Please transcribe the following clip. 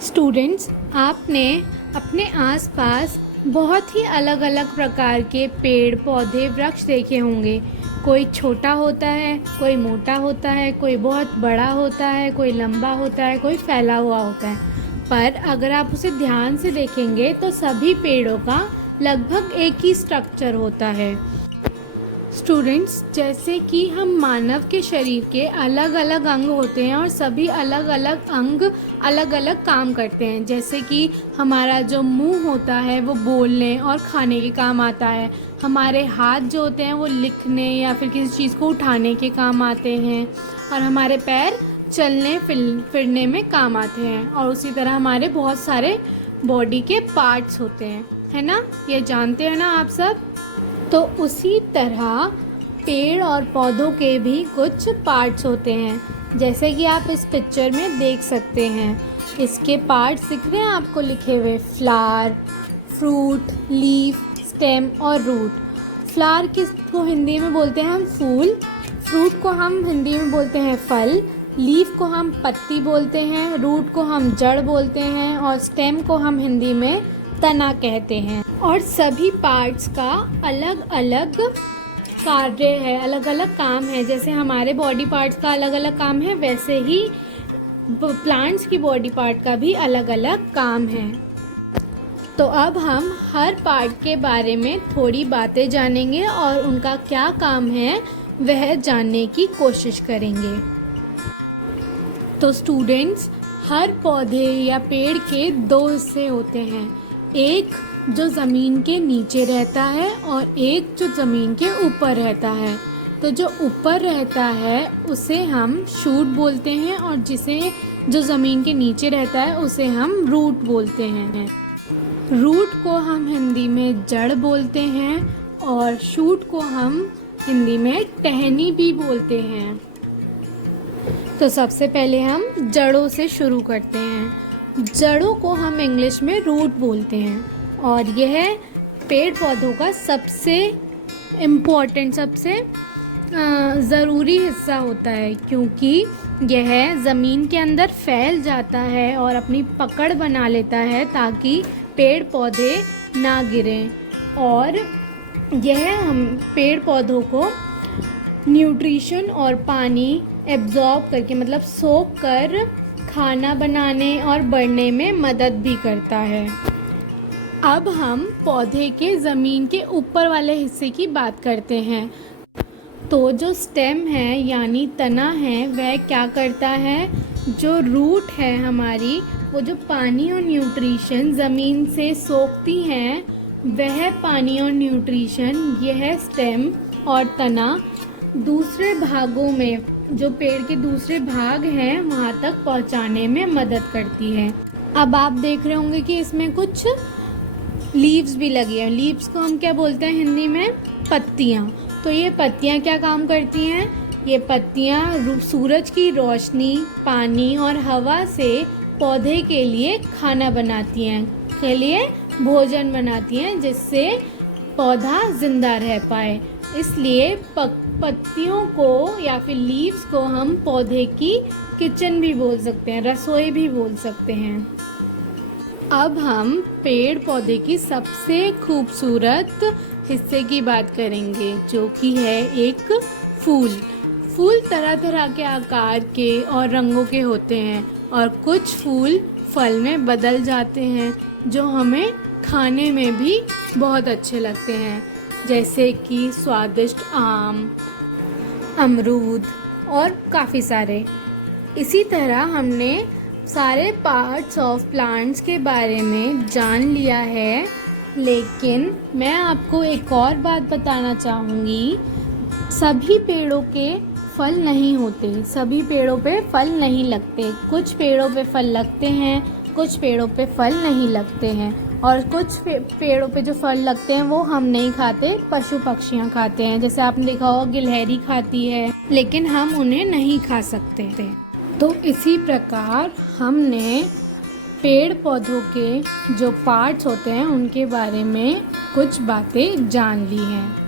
Students, आपने अपने आसपास बहुत ही अलग अलग प्रकार के पेड़ पौधे वृक्ष देखे होंगे। कोई छोटा होता है, कोई मोटा होता है, कोई बहुत बड़ा होता है, कोई लंबा होता है, कोई फैला हुआ होता है। पर अगर आप उसे ध्यान से देखेंगे तो सभी पेड़ों का लगभग एक ही स्ट्रक्चर होता है। स्टूडेंट्स, जैसे कि हम मानव के शरीर के अलग अलग अंग होते हैं और सभी अलग अलग अंग अलग अलग काम करते हैं। जैसे कि हमारा जो मुंह होता है वो बोलने और खाने के काम आता है। हमारे हाथ जो होते हैं वो लिखने या फिर किसी चीज़ को उठाने के काम आते हैं। और हमारे पैर चलने फिरने में काम आते हैं। और उसी तरह हमारे बहुत सारे बॉडी के पार्ट्स होते हैं, है ना? ये जानते हैं ना आप सब? तो उसी तरह पेड़ और पौधों के भी कुछ पार्ट्स होते हैं, जैसे कि आप इस पिक्चर में देख सकते हैं। इसके पार्ट्स दिख रहे हैं आपको लिखे हुए, फ्लावर, फ्रूट, लीफ, स्टेम और रूट। फ्लावर किसको हिंदी में बोलते हैं हम फूल, फ्रूट को हम हिंदी में बोलते हैं फल, लीफ को हम पत्ती बोलते हैं, रूट को हम जड़ बोलते हैं और स्टेम को हम हिंदी में तना कहते हैं। और सभी पार्ट्स का अलग अलग कार्य है, अलग अलग काम है। जैसे हमारे बॉडी पार्ट्स का अलग अलग काम है, वैसे ही प्लांट्स की बॉडी पार्ट का भी अलग अलग काम है। तो अब हम हर पार्ट के बारे में थोड़ी बातें जानेंगे और उनका क्या काम है वह जानने की कोशिश करेंगे। तो स्टूडेंट्स, हर पौधे या पेड़ के दो हिस्से होते हैं, एक जो ज़मीन के नीचे रहता है और एक जो ज़मीन के ऊपर रहता है। तो जो ऊपर रहता है उसे हम शूट बोलते हैं और जो ज़मीन के नीचे रहता है उसे हम रूट बोलते हैं। रूट को हम हिंदी में जड़ बोलते हैं और शूट को हम हिंदी में टहनी भी बोलते हैं। तो सबसे पहले हम जड़ों से शुरू करते हैं। जड़ों को हम इंग्लिश में रूट बोलते हैं और यह पेड़ पौधों का सबसे इम्पोर्टेंट, सबसे ज़रूरी हिस्सा होता है, क्योंकि यह ज़मीन के अंदर फैल जाता है और अपनी पकड़ बना लेता है ताकि पेड़ पौधे ना गिरें। और यह हम पेड़ पौधों को न्यूट्रिशन और पानी एब्जॉर्ब करके, मतलब सोख कर खाना बनाने और बढ़ने में मदद भी करता है। अब हम पौधे के ज़मीन के ऊपर वाले हिस्से की बात करते हैं। तो जो स्टेम है यानी तना है वह क्या करता है, जो रूट है हमारी, वो जो पानी और न्यूट्रिशन ज़मीन से सोखती हैं, वह पानी और न्यूट्रिशन यह स्टेम और तना दूसरे भागों में, जो पेड़ के दूसरे भाग हैं, वहाँ तक पहुँचाने में मदद करती है। अब आप देख रहे होंगे कि इसमें कुछ लीव्स भी लगी हैं। लीव्स को हम क्या बोलते हैं हिंदी में? पत्तियाँ। तो ये पत्तियाँ क्या काम करती हैं? ये पत्तियाँ सूरज की रोशनी, पानी और हवा से पौधे के लिए खाना बनाती हैं, के लिए भोजन बनाती हैं, जिससे पौधा जिंदा रह पाए। इसलिए पत्तियों को या फिर लीव्स को हम पौधे की किचन भी बोल सकते हैं, रसोई भी बोल सकते हैं। अब हम पेड़ पौधे की सबसे खूबसूरत हिस्से की बात करेंगे, जो कि है एक फूल। फूल तरह तरह के आकार के और रंगों के होते हैं और कुछ फूल फल में बदल जाते हैं, जो हमें खाने में भी बहुत अच्छे लगते हैं, जैसे कि स्वादिष्ट आम, अमरूद और काफ़ी सारे। इसी तरह हमने सारे पार्ट्स ऑफ प्लांट्स के बारे में जान लिया है, लेकिन मैं आपको एक और बात बताना चाहूँगी। सभी पेड़ों के फल नहीं होते, सभी पेड़ों पे फल नहीं लगते। कुछ पेड़ों पे फल लगते हैं, कुछ पेड़ों पे फल नहीं लगते हैं, और कुछ पेड़ों पे जो फल लगते हैं वो हम नहीं खाते, पशु पक्षियाँ खाते हैं। जैसे आपने देखा होगा गिलहरी खाती है, लेकिन हम उन्हें नहीं खा सकते। तो इसी प्रकार हमने पेड़ पौधों के जो पार्ट्स होते हैं उनके बारे में कुछ बातें जान ली हैं।